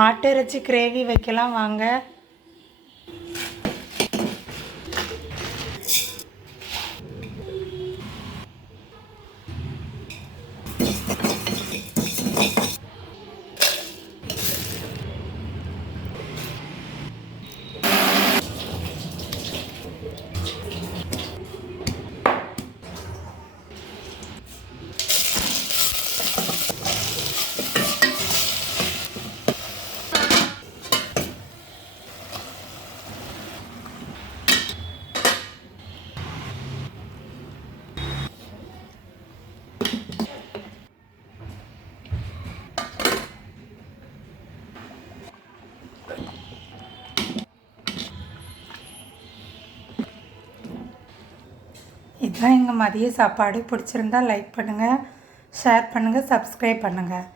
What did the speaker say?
ஆட்டிறைச்சி gravy வைக்கலாம் வாங்க. இதுதான் எங்கள் மதிய சாப்பாடு. பிடிச்சிருந்தா லைக் பண்ணுங்கள், ஷேர் பண்ணுங்கள், சப்ஸ்கிரைப் பண்ணுங்கள்.